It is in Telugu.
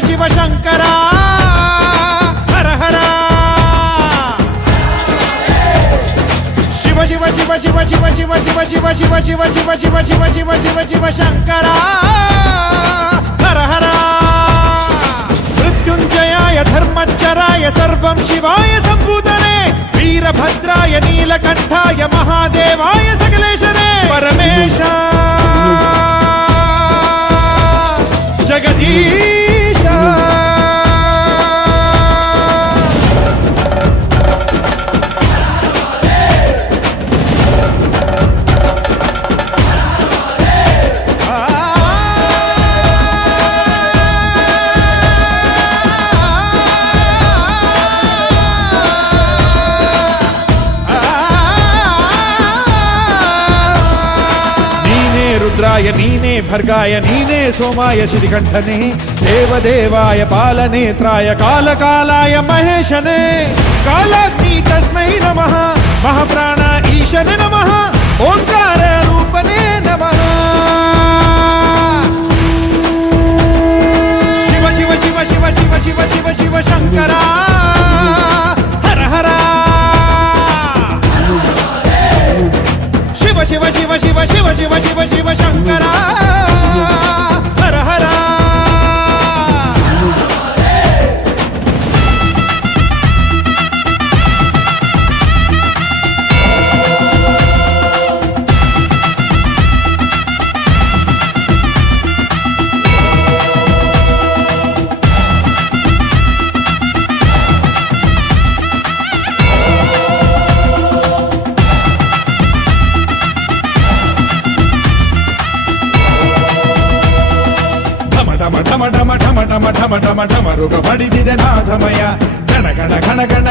శివ శంకర హర హర శివ శివ శివ శివ శివ శివ శివ శివ శివ శివ శివ శివ శివ శివ శివ శివ శంకర హర హర మృత్యుంజయాయ ధర్మచ్చరాయ సర్వం శివాయ సంభూతనే వీరభద్రాయ నీలకంఠాయ మహాదేవాయ रुद्राय नीने भर्गाय नीने सोमाय श्रीकण्ठने देवदेवाय पालनेत्राय, कालकालाय महेशने। कालाग्नि तस्मै नमः, महाप्राणा ईशने नमः ओङ्कार शिव शिव शिव शंकरा. ఠమ ఠమ ఠమ ఠమ ఠమ ఠమ ఠమ ఠమ రుగ పడిదిదే నాథమయ గణ గణ గణ గణ